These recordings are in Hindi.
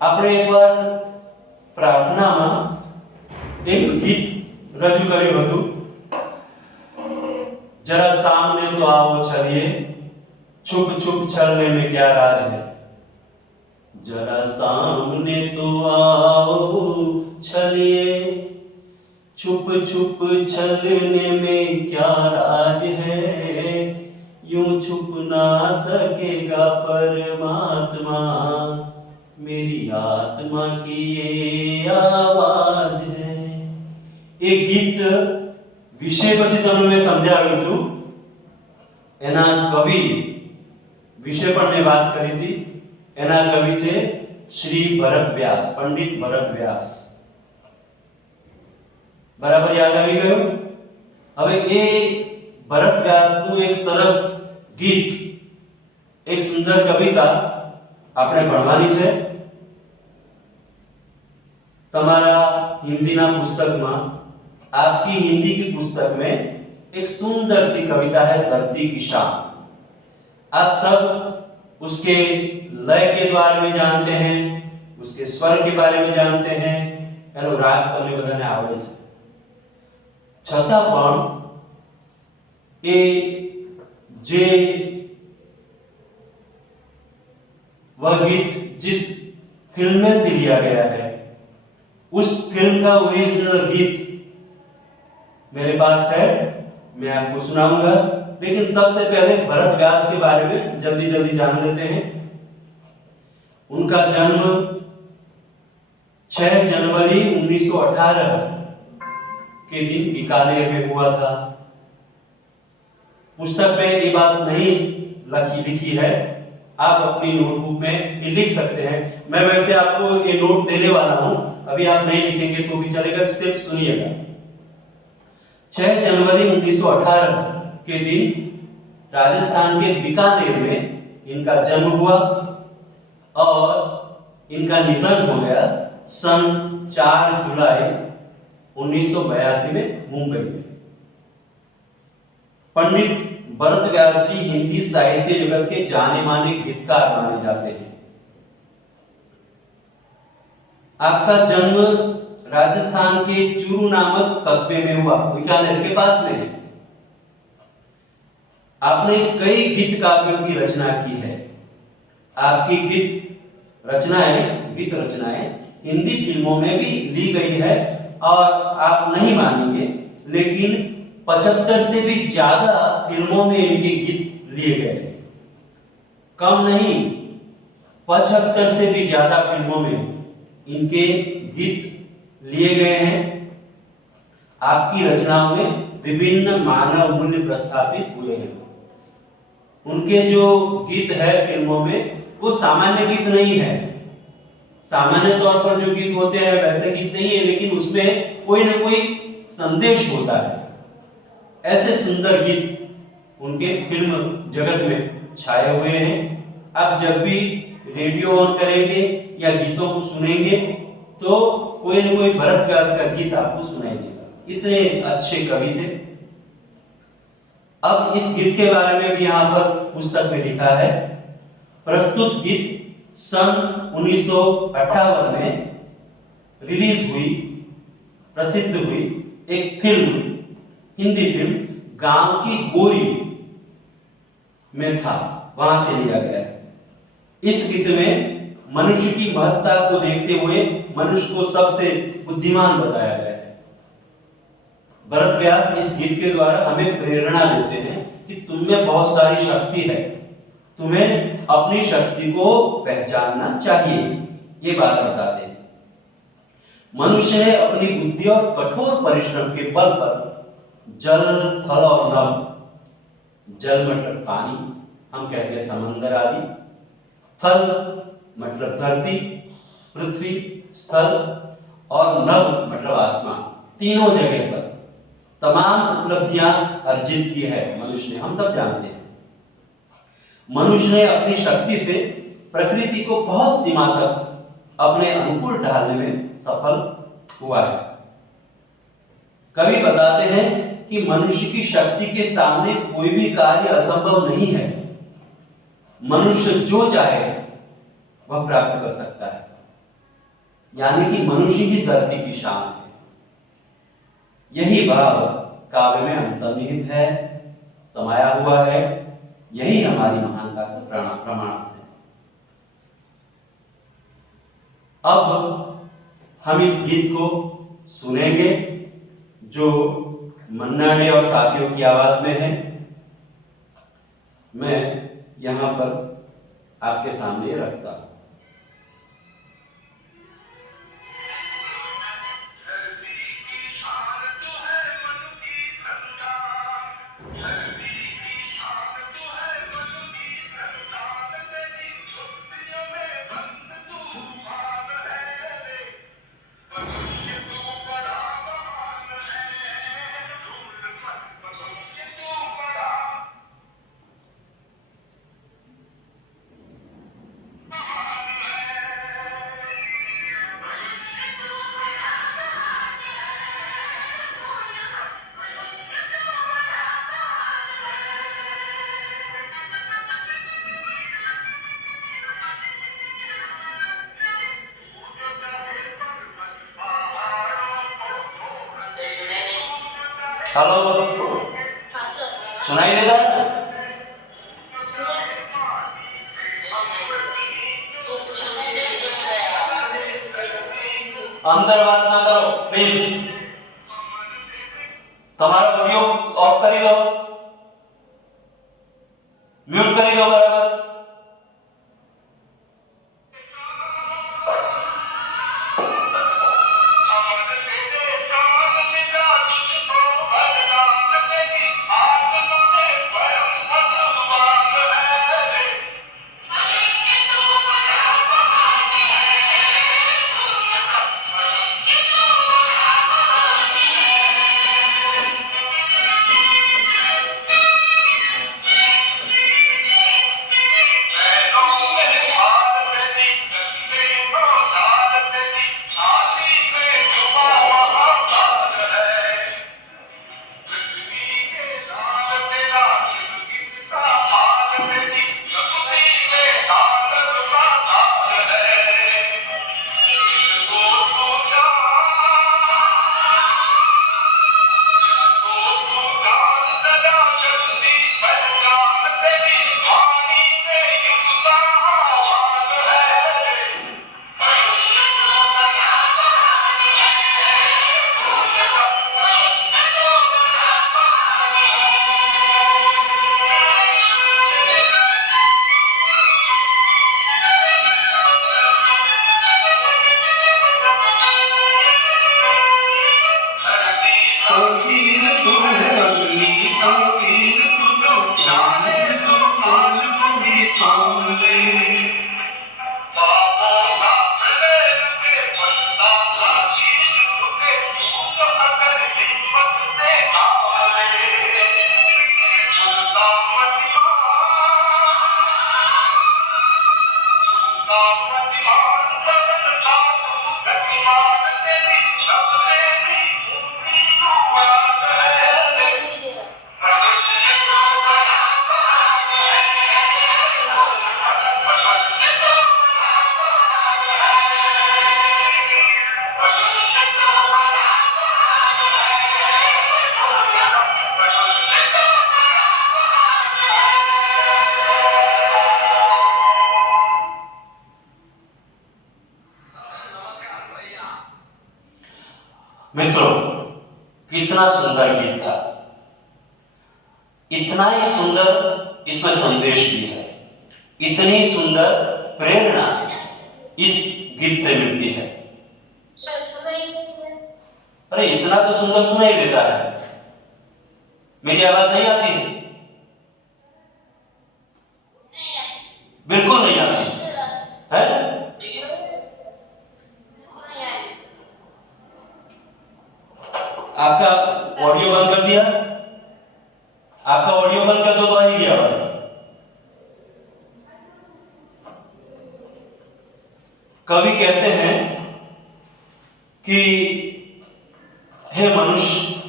આપણે એકવાર પ્રાર્થનામાં એક ગીત રજૂ કર્યું હતું, जरा सामने तो आओ चलिए, छुप छुप चलने में क्या राज है। जरा सामने तो आओ चलिए, छुप छुप चलने में क्या राज है। यूं छुप ना सकेगा परमात्मा, मेरी आत्मा की ये आवाज है। एक गीत विषय પછી તમને મેં સમજાવ્યું હતું, એના કવિ વિશે પણ મેં વાત કરી હતી। એના કવિ છે શ્રી ભરત વ્યાસ, પંડિત ભરત વ્યાસ। બરાબર યાદ આવી ગયું? હવે એ ભરત વ્યાસનું એક સરસ ગીત, એક સુંદર કવિતા આપણે ભણવાની છે। તમારા હિન્દીના પુસ્તકમાં, आपकी हिंदी की पुस्तक में एक सुंदर सी कविता है धरती की शान। आप सब उसके लय के बारे में जानते हैं, उसके स्वर के बारे में जानते हैं, एनो राग તમને બધાને આવડે છે। છતાં પણ એ જે वह गीत जिस फिल्म में से लिया गया है, उस फिल्म का ओरिजिनल गीत मेरे पास है, मैं आपको सुनाऊंगा। लेकिन सबसे पहले भरत व्यास के बारे में जल्दी जल्दी जान लेते हैं। उनका जन्म 6 जनवरी 1918 के दिन बीकानेर में हुआ था। पुस्तक में ये बात नहीं लिखी है, आप अपनी नोटबुक में ये लिख सकते हैं। मैं वैसे आपको ये नोट देने वाला हूं, अभी आप नहीं लिखेंगे तो भी चलेगा, सिर्फ सुनिएगा। 6 जनवरी 1918 के दिन राजस्थान के बीकानेर में इनका जन्म हुआ और इनका निधन हो गया सन 4 जुलाई 1982 में मुंबई में। पंडित भरत व्यास जी हिंदी साहित्य जगत के जाने माने गीतकार माने जाते हैं। आपका जन्म राजस्थान के चूरू नामक कस्बे में हुआ, बीकानेर के पास में है। आपने कई गीत काव्यों की रचना की है। आपकी गीत रचनाएं हिंदी फिल्मों में भी ली गई है और आप नहीं मानेंगे, लेकिन 75 से भी ज्यादा फिल्मों में इनके गीत लिए गए। कम नहीं, 75 से भी ज्यादा फिल्मों में इनके गीत लिए गए हैं। आपकी रचनाओं में विभिन्न मानव मूल्य प्रस्थापित हुए हैं। उनके जो गीत है फिल्मों में, वो सामान्य गीत नहीं है। सामान्य तौर पर जो गीत होते हैं वैसे गीत नहीं है, लेकिन उसमें कोई ना कोई संदेश होता है। ऐसे सुंदर गीत उनके फिल्म जगत में छाए हुए हैं। आप जब भी रेडियो ऑन करेंगे या गीतों को सुनेंगे तो कोई न कोई भरत व्यास का गीत आपको सुनाई देगा। इतने अच्छे कवि थे। अब इस गीत के बारे में भी यहाँ पर पुस्तक में लिखा है। प्रस्तुत गीत सन 1958 में रिलीज हुई, प्रसिद्ध हुई एक फिल्म, हिंदी फिल्म गांव की गोरी में था, वहां से लिया गया है। इस गीत में मनुष्य की महत्ता को देखते हुए मनुष्य को सबसे बुद्धिमान बताया गया है। भरत व्यास इस गीत के द्वारा हमें प्रेरणा देते हैं कि तुम में बहुत सारी शक्ति है, तुम्हें अपनी शक्ति को पहचानना चाहिए, ये बात बताते हैं। मनुष्य ने अपनी बुद्धि और कठोर परिश्रम के बल पर जल, थल और नभ, जल मतलब पानी, हम कहते हैं समंदर आदि, थल मतलब धरती, पृथ्वी, स्थल और नभ मतलब आसमान, तीनों जगह पर तमाम उपलब्धियां अर्जित की है मनुष्य ने, हम सब जानते हैं। मनुष्य ने अपनी शक्ति से प्रकृति को बहुत सीमा तक अपने अनुकूल ढालने में सफल हुआ है। कवि बताते हैं कि मनुष्य की शक्ति के सामने कोई भी कार्य असंभव नहीं है। मनुष्य जो चाहे वह प्राप्त कर सकता है। यानी कि मनुष्य की धरती की शान है। यही भाव काव्य में अंतर्निहित है, समाया हुआ है। यही हमारी महानता का प्रमाण है। अब हम इस गीत को सुनेंगे जो मन्ना डे और साथियों की आवाज में है। मैं यहां पर आपके सामने रखता हूं। हेलो, सुनाई देता है? अंदर बात ना करो प्लीज। तुम्हारा ऑडियो ऑफ करी दो, म्यूट करी दो बराबर। मित्रों, कितना सुंदर गीत था। इतना ही सुंदर इसमें संदेश भी है, इतनी सुंदर प्रेरणा इस गीत से मिलती है। अरे इतना तो सुंदर सुनाई देता है, मेरी आवाज नहीं आती? बिल्कुल नहीं आती है। आपका ऑडियो बंद कर दिया? आपका ऑडियो बंद कर दो तो आएगी आवाज। कवि कहते हैं कि हे मनुष्य,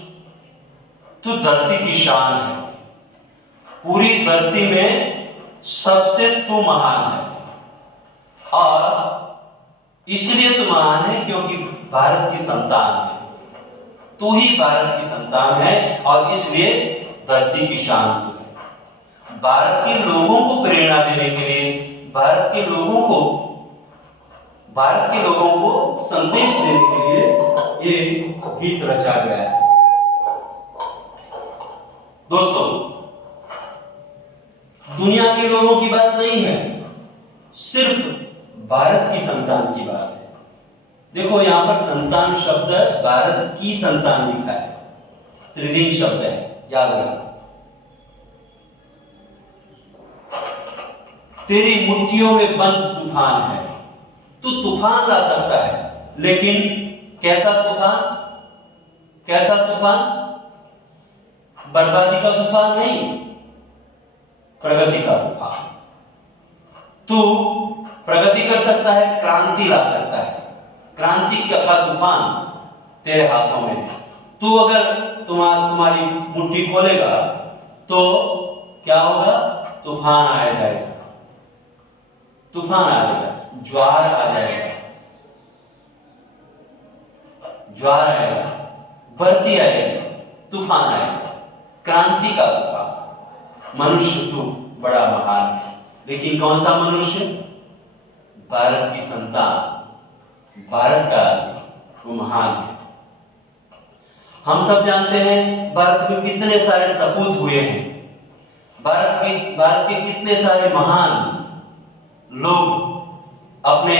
तू धरती की शान है, पूरी धरती में सबसे तू महान है, और इसलिए तू इसलिए महान है क्योंकि भारत की संतान है, तू ही भारत की संतान है और इसलिए धरती की शान तू है। भारत के लोगों को प्रेरणा देने के लिए, भारत के लोगों को संदेश देने के लिए ये गीत रचा गया है। दोस्तों, दुनिया के लोगों की बात नहीं है, सिर्फ भारत की संतान की बात है। देखो यहां पर संतान शब्द भारत की संतान लिखा है, स्त्रीलिंग शब्द है, याद रखना। तेरी मुट्ठियों में बंद तूफान है, तू तूफान ला सकता है, लेकिन कैसा तूफान? कैसा तूफान? बर्बादी का तूफान नहीं, प्रगति का तूफान। तू प्रगति कर सकता है, क्रांति ला सकता है, क्रांति का तूफान तेरे हाथों में है। तू अगर तुम्हारी मुट्ठी खोलेगा तो क्या होगा? तूफान आ जाएगा, तूफान आ जाएगा, ज्वार आ जाएगा, ज्वार आएगा, भरती आएगी, तूफान आएगा, क्रांति का तूफान। मनुष्य तो बड़ा महान है, लेकिन कौन सा मनुष्य? भारत की संतान, भारत का वो महान है। हम सब जानते हैं भारत में कितने सारे सपूत हुए हैं, भारत के कितने सारे महान लोग अपने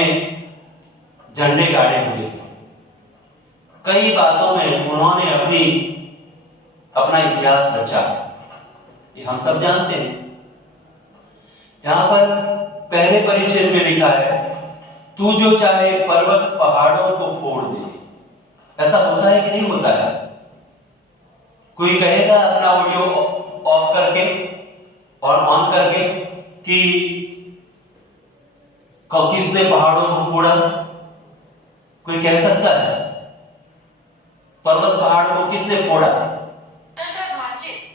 झंडे गाड़े हुए हैं। कई बातों में उन्होंने अपना इतिहास रचा, ये हम सब जानते हैं। यहां पर पहले परिच्छेद में लिखा है, तू जो चाहे पर्वत पहाड़ों को फोड़ दे। ऐसा होता है कि नहीं होता है? कोई कहेगा अपना ऑडियो ऑफ करके और ऑन करके कि किसने पहाड़ों को फोड़ा? कोई कह सकता है? पर्वत पहाड़ को किसने फोड़ा?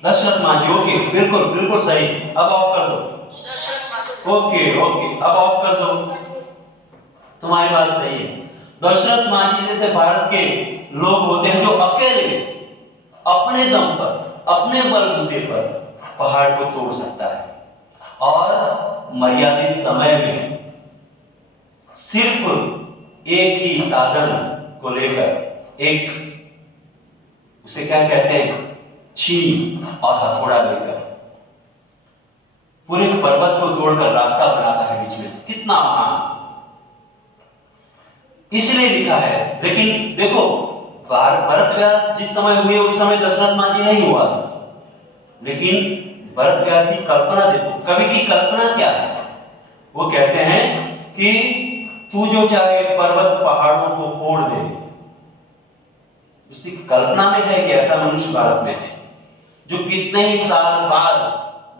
दशरथ मांझी। ओके, बिल्कुल बिल्कुल सही। अब ऑफ कर दो। ओके, अब ऑफ कर दो। तुम्हारी बात सही है। दशरथ मांझी जैसे भारत के लोग होते हैं जो अकेले अपने दम पर, अपने बलबूते पर पहाड़ को तोड़ सकता है और मर्यादित समय में सिर्फ एक ही साधन को लेकर, एक उसे क्या कहते हैं, छीन और हथौड़ा लेकर पूरे पर्वत को तोड़कर रास्ता बनाता है बीच में से। कितना महान! इसलिए लिखा है। लेकिन देखो, भरत व्यास जिस समय हुए उस समय दशरथ मांझी नहीं हुआ था, लेकिन भरत व्यास की कल्पना देखो। कवि की कल्पना क्या है? वो कहते हैं कि तू जो चाहे पर्वत पहाड़ों को फोड़ दे। उसकी कल्पना में है कि ऐसा मनुष्य भारत में है जो कितने ही साल बाद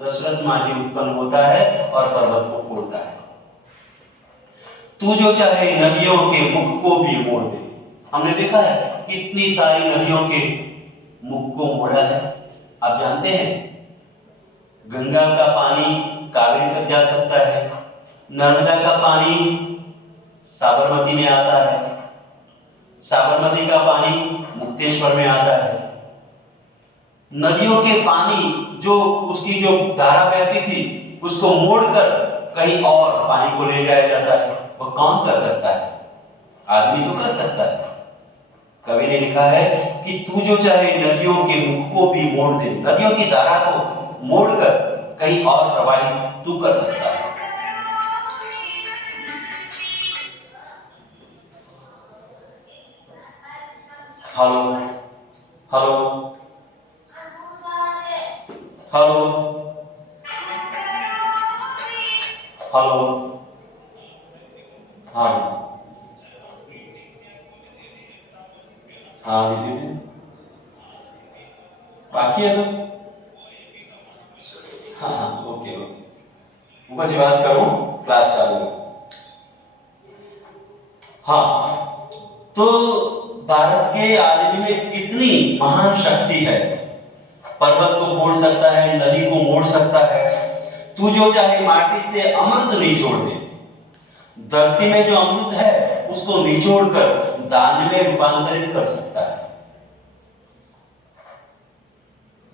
दशरथ मांझी उत्पन्न होता है और पर्वत को फोड़ता है। तू जो चाहे नदियों के मुख को भी मोड़ दे। हमने देखा है कितनी सारी नदियों के मुख को मोड़ा है। आप जानते हैं गंगा का पानी कावेरी तक जा सकता है, नर्मदा का पानी साबरमती में आता है, साबरमती का पानी मुक्तेश्वर में आता है। नदियों के पानी जो उसकी जो धारा बहती थी उसको मोड़कर कहीं और पानी को ले जाया जाता है। वो कौन कर सकता है? आदमी तो कर सकता है। कवि ने लिखा है कि तू जो चाहे नदियों के मुख को भी मोड़ दे। नदियों की धारा को मोड़कर कहीं और प्रवाहित तू कर सकता है। Hello hello hello hello. हाँ हाँ दीदी, बाकी है तो हाँ हाँ ओके ओके, मुझे बात करूं, क्लास चालू है। हाँ, तो भारत के आदमी में कितनी महान शक्ति है। पर्वत को फोड़ सकता है, नदी को मोड़ सकता है। तू जो चाहे माटी से अमृत नहीं छोड़ दे। धरती में जो अमृत है उसको निचोड़कर धान्य में रूपांतरित कर सकता है।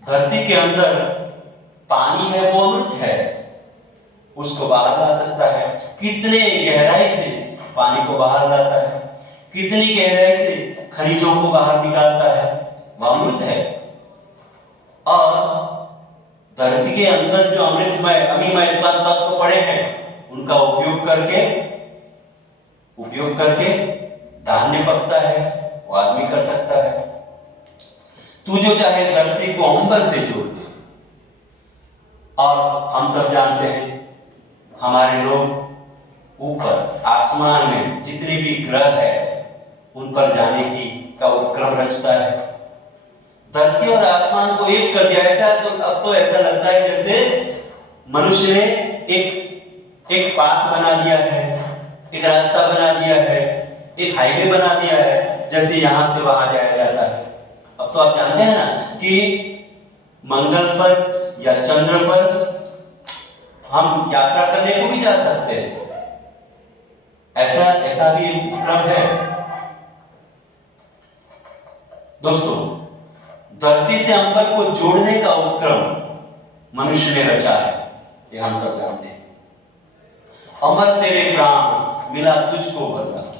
धरती के अंदर पानी है, वो अमृत है, उसको बाहर ला सकता है। कितने गहराई से पानी को बाहर लाता है, कितनी गहराई से खनिजों को बाहर निकालता है, वह अमृत है। और धरती के अंदर जो अमृतमय अमीमय तत्व पड़े हैं, उनका उपयोग करके धान्य पकता है, वो आदमी कर सकता है। तू जो चाहे धरती को अंबर से जोड़ दे। और हम सब जानते हैं, हमारे लोग ऊपर आसमान में जितने भी ग्रह है उन पर जाने का उपक्रम रचता है। धरती और आसमान को एक कर दिया। ऐसा तो अब तो ऐसा लगता है जैसे मनुष्य ने एक पाथ बना दिया है, एक रास्ता बना दिया है, एक हाईवे बना दिया है, जैसे यहां से वहां जाया जाता है। अब तो आप जानते हैं ना कि मंगल पर या चंद्र पर हम यात्रा करने को भी जा सकते हैं। ऐसा भी उपक्रम है। दोस्तों, धरती से अंबर को जोड़ने का उपक्रम मनुष्य ने रचा है, ये हम सब जानते हैं। अमर तेरे प्राण मिला तुझको वरदान।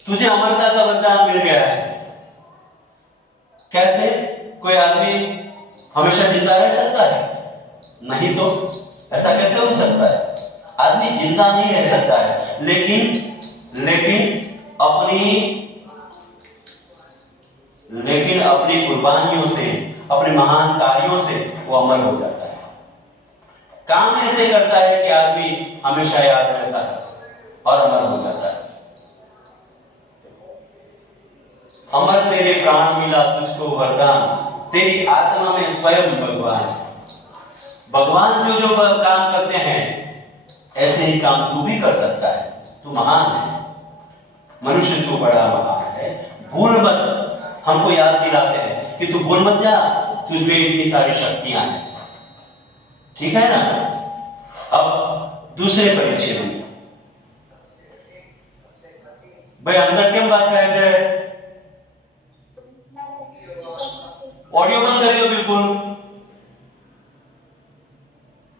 तुझे अमरता का वरदान मिल गया है। कैसे? कोई आदमी हमेशा जिंदा रह सकता है? नहीं तो ऐसा कैसे हो सकता है? आदमी जिंदा नहीं रह सकता है, लेकिन अपनी कुर्बानियों से, अपने महान कार्यों से वो अमर हो जाता है। काम ऐसे करता है कि आदमी हमेशा याद रहता है और अमर हो जाता है। अमर तेरे प्राण मिला तुझको वरदान, तेरी आत्मा में स्वयं भगवान। भगवान जो काम करते हैं, ऐसे ही काम तू भी कर सकता है। तू महान है, मनुष्य तू बड़ा महान है। भूल मत, हमको याद दिलाते हैं कि तू भूल मत जा, तुझ में इतनी सारी शक्तियां हैं। ठीक है ना? अब दूसरे परिचय में भाई अंदर क्यों बात है? ऑडियो बंद करियो, बिल्कुल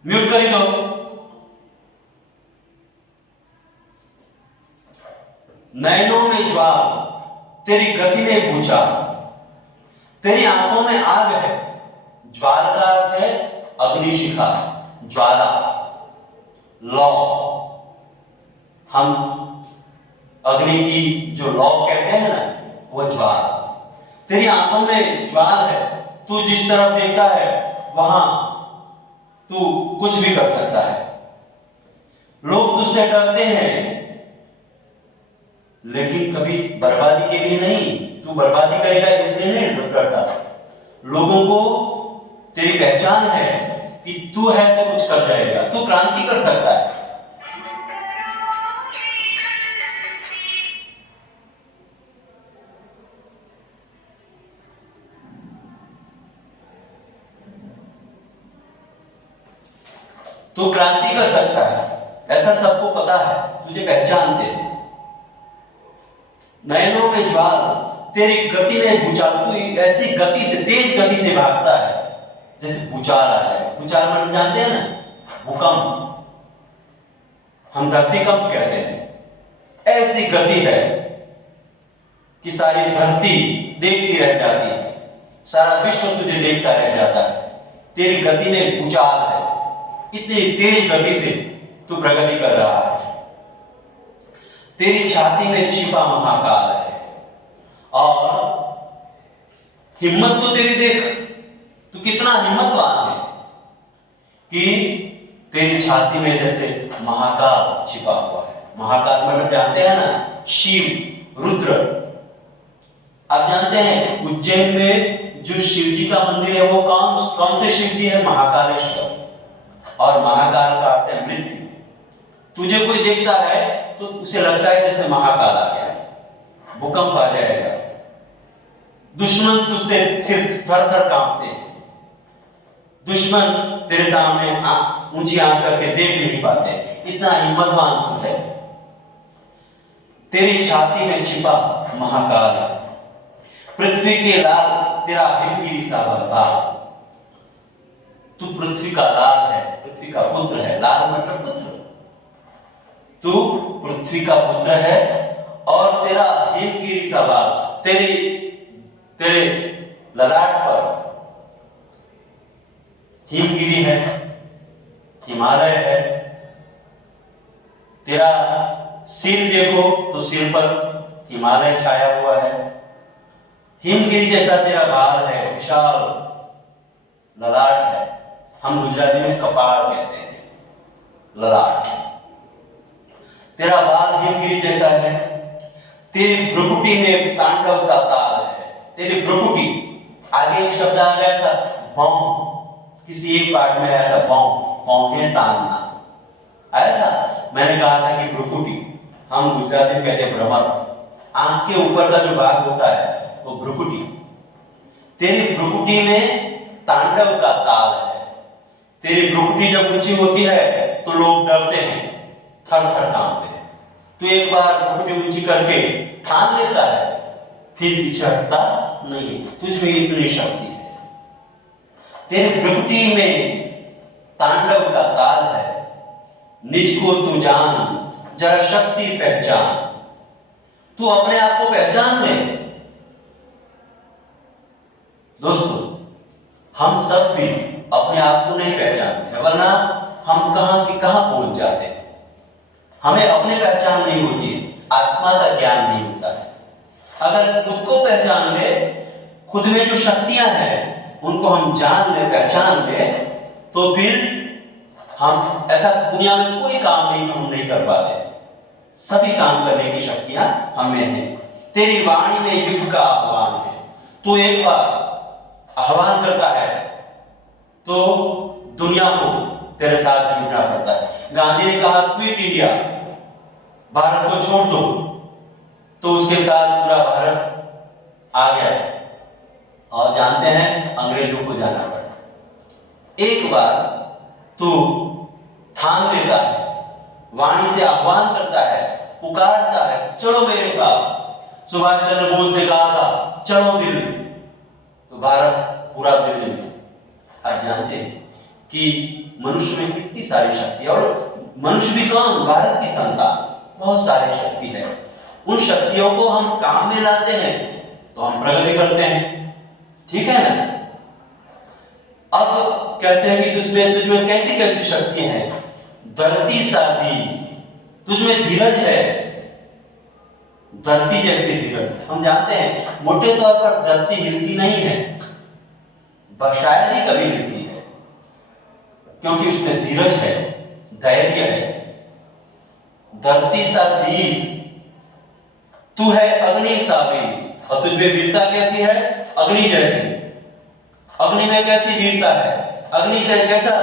म्यूट करी दो। नैनों में ज्वाल, तेरी गति में भूचाल, तेरी आंखों में आग है। ज्वाल का अर्थ है अग्निशिखा, ज्वाला, लौ। हम अग्नि की जो लौ कहते हैं ना, वो ज्वाल। तेरी आंखों में ज्वाल है, तू जिस तरफ देखता है वहां तू कुछ भी कर सकता है। लोग तुझसे डरते हैं, लेकिन कभी बर्बादी के लिए नहीं। तू बर्बादी करेगा इसलिए नहीं डरता। लोगों को तेरी पहचान है कि तू है तो कुछ कर जाएगा, तू क्रांति कर सकता है। तू क्रांति कर सकता है, ऐसा सबको पता है, तुझे पहचानते हैं। नयनों में ज्वाल, तेरी गति में भूचाल। तू ऐसी गति से, तेज गति से भागता है जैसे भूचाल आ जाए। भूचाल मतलब जानते हैं ना, भूकंप, हम धरतीकंप कहते हैं। ऐसी गति है कि सारी धरती देखती रह जाती है, सारा विश्व तुझे देखता रह जाता है। तेरी गति में भूचाल है, इतनी तेज गति से तू प्रगति कर रहा है। तेरी छाती में छिपा महाकाल है। और हिम्मत तो तेरी देख, तू कितना हिम्मतवान है कि तेरी छाती में जैसे महाकाल छिपा हुआ है। महाकाल मतलब जानते हैं ना, शिव, रुद्र। आप जानते हैं उज्जैन में जो शिव जी का मंदिर है वो कौन से शिव जी है? महाकालेश्वर। और महाकाल का अर्थ है मृत्यु। तुझे कोई देखता है तो उसे लगता है जैसे महाकाल आ गया है, भूकंप आ जाएगा। दुश्मन तुझसे सिर्फ थर थर कांपते हैं। दुश्मन तेरे सामने ऊंची आंख करके देख नहीं पाते, इतना हिम्मतवान तू है। तेरी छाती में छिपा महाकाल, पृथ्वी के लाल तेरा हिमगिरी सा बरपाल। तू पृथ्वी का लाल है, पृथ्वी का पुत्र है, लाल मतलब पुत्र। तू पृथ्वी का पुत्र है और तेरा हिमगिरी सा बाल, तेरे ललाट पर हिमगिरी है, हिमालय है। तेरा सिर देखो तो सिर पर हिमालय छाया हुआ है। हिमगिरी जैसा तेरा बाल है, विशाल ललाट है। हम गुजराती में कपाल कहते हैं, ललाट। तेरा बाल हिमगिरी जैसा है। तेरी भ्रुकुटी में तांडव सा ताल है। तेरी भ्रुकुटी, आगे एक शब्द आ गया था भौं, किसी एक पार्ट में आया था भौं, भौंके तानना आया था। मैंने कहा था कि भ्रुकुटी, हम गुजराती में कहते हैं भ्रमर, आंख के ऊपर का जो भाग होता है वो भ्रुकुटी। तेरी भ्रुकुटी में तांडव का ताल है। तेरी भ्रुकुटी जब ऊंची होती है तो लोग डरते हैं, थर थर कांपते हैं। तो एक बार भ्रुकुटी ऊंची करके ठान लेता है, फिर पीछे हटता नहीं। तुझ में इतनी शक्ति है। तेरी भ्रुकुटी में तांडव का ताल है। निज को तू जान, जरा शक्ति पहचान। तू अपने आप को पहचान ले। दोस्तों, हम सब भी अपने आप को नहीं पहचानते हैं, वरना हम कहां की कहां पहुंच जाते हैं। हमें अपनी पहचान नहीं होती है, आत्मा का ज्ञान नहीं होता है। अगर खुद को पहचान ले, खुद में जो शक्तियां हैं उनको हम जान ले, पहचान ले, तो फिर हम ऐसा दुनिया में कोई काम नहीं हम नहीं कर पाते। सभी काम करने की शक्तियां हमें हैं। तेरी वाणी में युग का आह्वान है। तो एक बार आह्वान करता है तो दुनिया को तेरे साथ जुड़ना पड़ता है। गांधी ने कहा क्विट इंडिया, भारत को छोड़ दो, तो उसके साथ पूरा भारत आ गया और जानते हैं अंग्रेजों को जाना पड़ा। एक बार तू थाम लेता है, वाणी से आह्वान करता है, पुकारता है, चलो मेरे साथ। सुभाष चंद्र बोस ने कहा था चलो दिल्ली, तो भारत पूरा दिल्ली में। आप जानते हैं कि मनुष्य में कितनी सारी शक्ति है, और मनुष्य भी कौन, भारत की संतान, बहुत सारी शक्ति है। उन शक्तियों को हम काम में लाते हैं तो हम प्रगति करते हैं, ठीक है ना। अब कहते हैं कि तुझमें कैसी कैसी शक्तियां हैं। धरती साधी, तुझमें धीरज है, धरती जैसी धीरज। हम जानते हैं मोटे तौर पर धरती हिलती नहीं है, शायद ही कभी हिलती है, क्योंकि उसमें धीरज है, धैर्य है। धरती सा धीर, तू है अग्नि सा वीर, और तुझमें वीरता कैसी है, अग्नि जैसी। अग्नि में कैसी वीरता है, अग्नि कैसा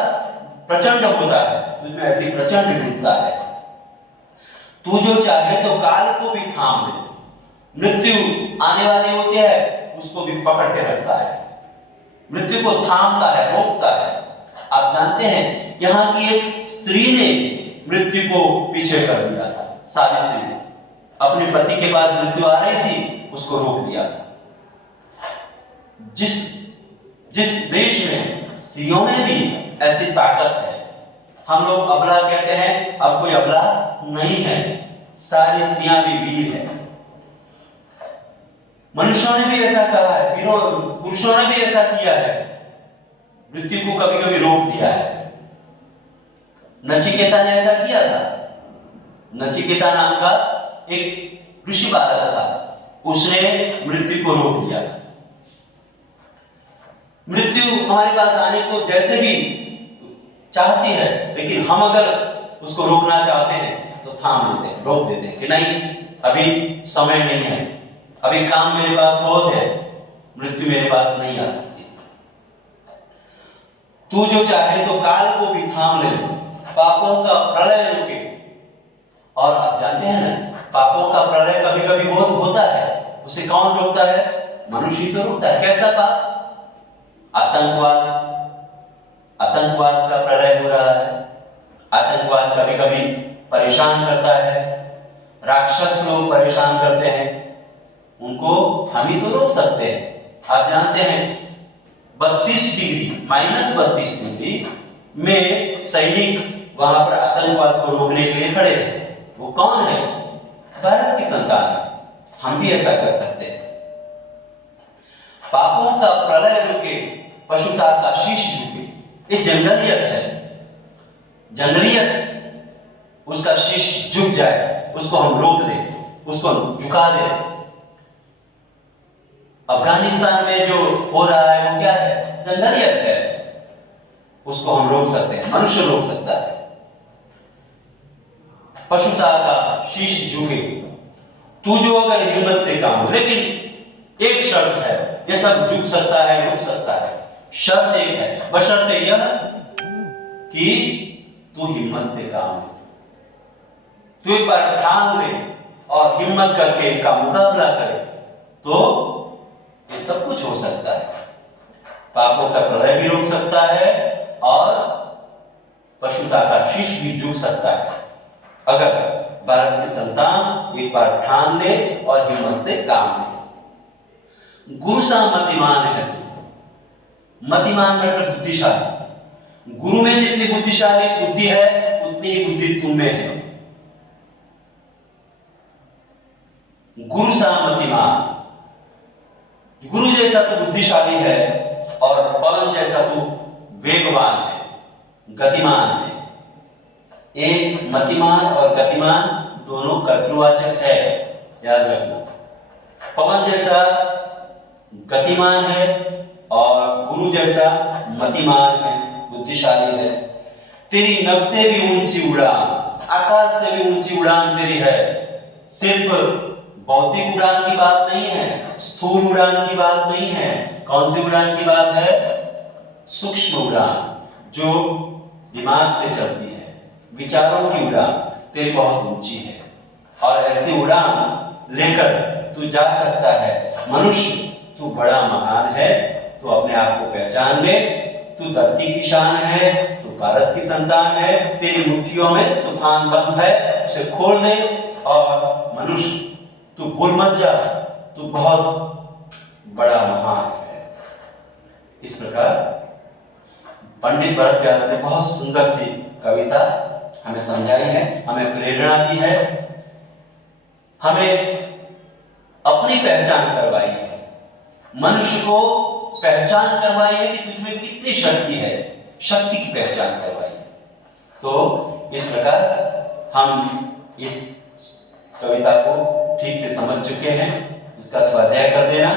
प्रचंड होता है, तुझमें ऐसी प्रचंड वीरता है। तू जो चाहे तो काल को भी थाम ले। मृत्यु आने वाली होती है, उसको भी पकड़ के रखता है, मृत्यु को थामता है, रोकता है। आप जानते हैं यहां की एक स्त्री ने मृत्यु को पीछे कर दिया था। सावित्री ने अपने पति के पास मृत्यु आ रही थी, उसको रोक दिया था। जिस देश में स्त्रियों में भी ऐसी ताकत है, हम लोग अबला कहते हैं, अब कोई अबला नहीं है, सारी स्त्रियां भी वीर है। मनुष्यों ने भी ऐसा कहा है, पुरुषों ने भी ऐसा किया है, मृत्यु को कभी कभी रोक दिया है। नचिकेता ने ऐसा किया था। नचिकेता नाम का एक ऋषि बालक था, उसने मृत्यु को रोक दिया था। मृत्यु हमारे पास आने को जैसे भी चाहती है, लेकिन हम अगर उसको रोकना चाहते हैं तो थाम लेते हैं, रोक देते हैं कि नहीं, अभी समय नहीं है, अभी काम मेरे पास बहुत है, मृत्यु मेरे पास नहीं आ सकती। तू जो चाहे तो काल को भी थाम ले, पापों का प्रलय रुके। और आप जानते हैं ना, पापों का प्रलय कभी कभी बहुत होता है, उसे कौन रोकता है, मनुष्य ही तो रोकता है। कैसा पाप, आतंकवाद का प्रलय हो रहा है। आतंकवाद कभी कभी परेशान करता है, राक्षस लोग परेशान करते हैं, उनको हम ही तो रोक सकते हैं। आप जानते हैं 32 डिग्री -32 डिग्री में सैनिक वहां पर आतंकवाद को रोकने के लिए खड़े हैं। वो कौन है? भारत की संतान है। हम भी ऐसा कर सकते हैं। पापों का प्रलय रुके, पशुता का शीश झुके। ये जंगलियत है। जंगलियत, उसका शीश झुक जाए, उसको हम रोक दें, उसको झुका दें। अफगानिस्तान में जो हो रहा है वो क्या है? जंगलियत है। उसको हम रोक सकते हैं, मनुष्य रोक सकता है। पशुता का शीश झुके, तू जो अगर हिम्मत से काम हो। लेकिन एक शर्त है, ये सब झुक सकता है, रुक सकता है। शर्त एक है, बशर्ते यह कि तू हिम्मत से काम ले, तू एक बार ठान ले और हिम्मत करके इनका मुकाबला करे, तो ये सब कुछ हो सकता है। पापों का प्रलय भी रोक सकता है और पशुता का शीश भी झुक सकता है, अगर भारत की संतान एक बार ठान ले और हिम्मत से काम ले। गुरु सा मतिमान है तू। मतिमान मतलब बुद्धिशाली। गुरु में जितनी बुद्धिशाली बुद्धि है, उतनी ही बुद्धि तुम में है। गुरु सा मतिमान, गुरु जैसा तो बुद्धिशाली है और पवन जैसा तो वेगवान है, गतिमान है। एक मतिमान और गतिमान दोनों कर्तृवाचक है, याद रखना। पवन जैसा गतिमान है और गुरु जैसा मतिमान है, बुद्धिशाली है। तेरी नभ से भी ऊंची उड़ान, आकाश से भी ऊंची उड़ान तेरी है। सिर्फ भौतिक उड़ान की बात नहीं है, स्थूल उड़ान की बात नहीं है। कौन सी उड़ान की बात है? सूक्ष्म उड़ान, जो दिमाग से चलती है, विचारों की उड़ान तेरी बहुत ऊंची है। और ऐसी उड़ान लेकर तू जा सकता है। मनुष्य, तू बड़ा महान है। तू अपने आप को पहचान ले। तू धरती की शान है, तू भारत की संतान है। तेरी मुट्ठियों में तूफान बंद है, उसे खोल दे। और मनुष्य, तू भूल मत जा, तू बहुत बड़ा महान है। इस प्रकार पंडित भरत व्यास ने बहुत सुंदर सी कविता हमें समझाई है, हमें प्रेरणा दी है, हमें अपनी पहचान करवाई है। मनुष्य को पहचान करवाई है कि तुझमें कितनी शक्ति है, शक्ति की पहचान करवाई है। तो इस प्रकार हम इस कविता को ठीक से समझ चुके हैं। इसका स्वाध्याय कर देना,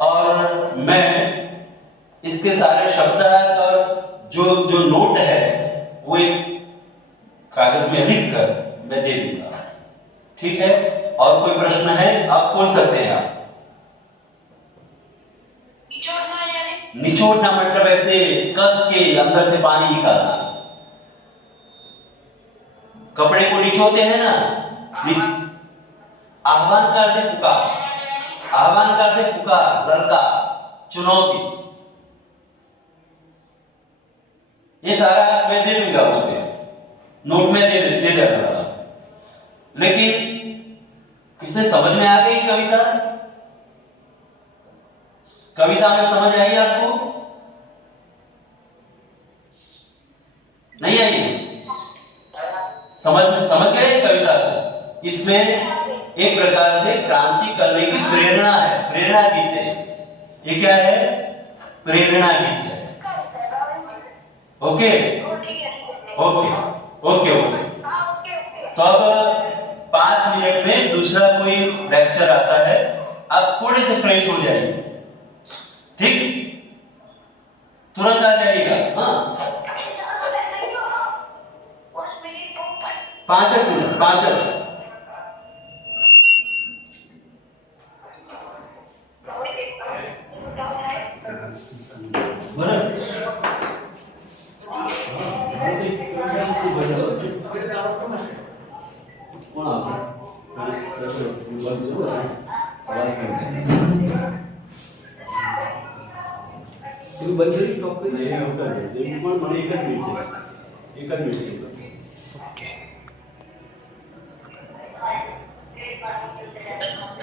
और मैं इसके सारे शब्दार्थ और जो जो नोट है वो एक कागज में लिख कर मैं दे दूंगा। ठीक है? और कोई प्रश्न है आप पूछ सकते हैं। आप निचोड़ना मतलब ऐसे कस के अंदर से पानी निकालना। कपड़े को निचोड़ते हैं ना। आह्वान करते पुकार, आह्वान करते पुकार, लड़का, चुनौती, ये सारा मैं दे दूंगा उसमें, नोट में दे दूंगा। लेकिन इसे समझ में आ गई कविता? कविता में समझ आई आपको? नहीं आई? समझ गए कविता को? इसमें एक प्रकार से क्रांति करने की प्रेरणा है, प्रेरणा गीत है। ये क्या है? प्रेरणा गीत है। Okay okay okay okay. तो अब 5 मिनट में दूसरा कोई लेक्चर आता है, आप थोड़े से फ्रेश हो जाइए। ठीक? तुरंत आ जाइएगा। हाँ, 5 मिनट, 5 मिनट। बंद करी स्टॉप करी नहीं होता है, एक मिनट एक मिनट। ओके। वेलकम